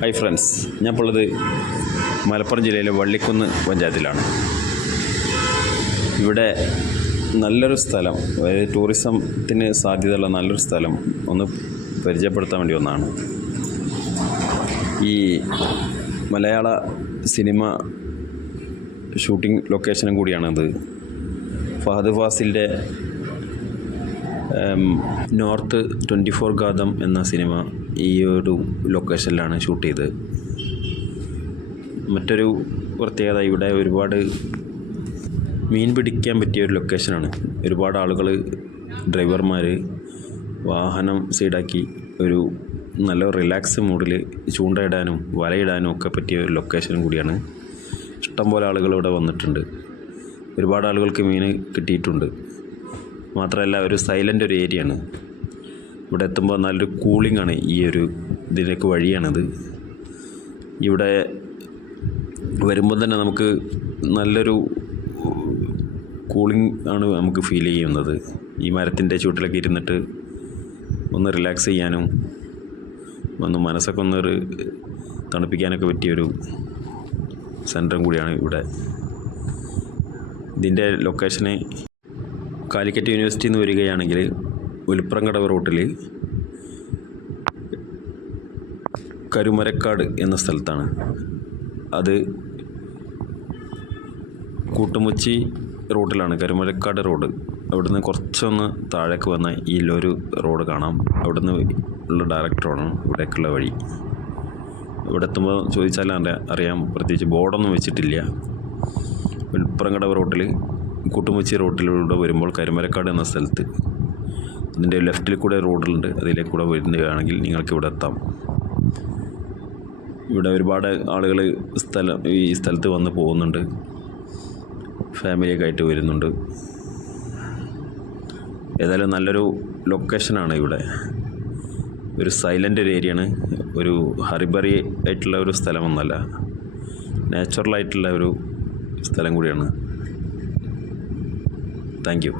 Hi friends, ഞാൻ ഇപ്പോൾ ഉള്ളത് മലപ്പുറം ജില്ലയിലെ വള്ളിക്കുന്ന് പഞ്ചായത്തിലാണ്. ഇവിടെ നല്ലൊരു സ്ഥലം, അതായത് ടൂറിസത്തിന് സാധ്യതയുള്ള നല്ലൊരു സ്ഥലം ഒന്ന് പരിചയപ്പെടുത്താൻ വേണ്ടി വന്നതാണ്. ഈ മലയാള സിനിമ ഷൂട്ടിംഗ് ലൊക്കേഷനും കൂടിയാണിത്. ഫഹദ് ഫാസിലിൻ്റെ നോർത്ത് 24 ഗാതം എന്ന സിനിമ ഈ ഒരു ലൊക്കേഷനിലാണ് ഷൂട്ട് ചെയ്തത്. മറ്റൊരു പ്രത്യേകത, ഇവിടെ ഒരുപാട് മീൻ പിടിക്കാൻ പറ്റിയ ഒരു ലൊക്കേഷനാണ്. ഒരുപാട് ആളുകൾ, ഡ്രൈവർമാർ വാഹനം സൈഡാക്കി ഒരു നല്ല റിലാക്സ് മൂഡിൽ ചൂണ്ടയിടാനും വലയിടാനും ഒക്കെ പറ്റിയ ഒരു ലൊക്കേഷനും കൂടിയാണ്. ഇഷ്ടംപോലെ ആളുകൾ ഇവിടെ വന്നിട്ടുണ്ട്. ഒരുപാട് ആളുകൾക്ക് മീൻ കിട്ടിയിട്ടുണ്ട്. മാത്രമല്ല, ഒരു സൈലൻ്റ് ഒരു ഏരിയയാണ്. ഇവിടെ എത്തുമ്പോൾ നല്ലൊരു കൂളിംഗ് ആണ്. ഈ ഒരു ഇതിലേക്ക് വഴിയാണിത്. ഇവിടെ വരുമ്പോൾ തന്നെ നമുക്ക് നല്ലൊരു കൂളിംഗ് ആണ് നമുക്ക് ഫീൽ ചെയ്യുന്നത്. ഈ മരത്തിൻ്റെ ചുവട്ടിലൊക്കെ ഇരുന്നിട്ട് ഒന്ന് റിലാക്സ് ചെയ്യാനും ഒന്ന് മനസ്സൊക്കെ ഒന്ന് തണുപ്പിക്കാനൊക്കെ പറ്റിയൊരു സെൻറ്ററും കൂടിയാണ് ഇവിടെ. ഇതിൻ്റെ ലൊക്കേഷന് കാലിക്കറ്റ് യൂണിവേഴ്സിറ്റിയിൽ നിന്ന് വരികയാണെങ്കിൽ ഉൽപ്പറങ്കടവ് റൂട്ടിൽ കരുമരക്കാട് എന്ന സ്ഥലത്താണ്. അത് കൂട്ടുമുച്ചി റൂട്ടിലാണ്, കരുമരക്കാട് റോഡ്. അവിടുന്ന് കുറച്ചൊന്ന് താഴേക്ക് വന്ന ഈ ഒരു റോഡ് കാണാം. അവിടുന്ന് ഉള്ള ഡയറക്റ്റ് റോഡാണ് ഇവിടേക്കുള്ള വഴി. ഇവിടെ എത്തുമ്പോൾ ചോദിച്ചാൽ അറിയാം, പ്രത്യേകിച്ച് ബോർഡൊന്നും വെച്ചിട്ടില്ല. ഉൽപ്പറങ്കടവ് റോട്ടിൽ കൂട്ടുമുച്ചി റോട്ടിലൂടെ വരുമ്പോൾ കരുമരക്കാട് എന്ന സ്ഥലത്ത് ഇതിൻ്റെ ലെഫ്റ്റിൽ കൂടെ റോഡുണ്ട്. അതിലേക്ക് കൂടെ വരുന്നതാണെങ്കിൽ നിങ്ങൾക്ക് ഇവിടെ എത്താം. ഇവിടെ ഒരുപാട് ആളുകൾ ഈ സ്ഥലത്ത് വന്ന് പോകുന്നുണ്ട്. ഫാമിലിയൊക്കെ ആയിട്ട് വരുന്നുണ്ട്. ഏതായാലും നല്ലൊരു ലൊക്കേഷനാണ് ഇവിടെ. ഒരു സൈലൻ്റ് ഒരു ഏരിയയാണ്. ഒരു ഹറിബറി ആയിട്ടുള്ള ഒരു സ്ഥലമൊന്നുമല്ല, നാച്ചുറലായിട്ടുള്ള ഒരു സ്ഥലം കൂടിയാണ്. Thank you.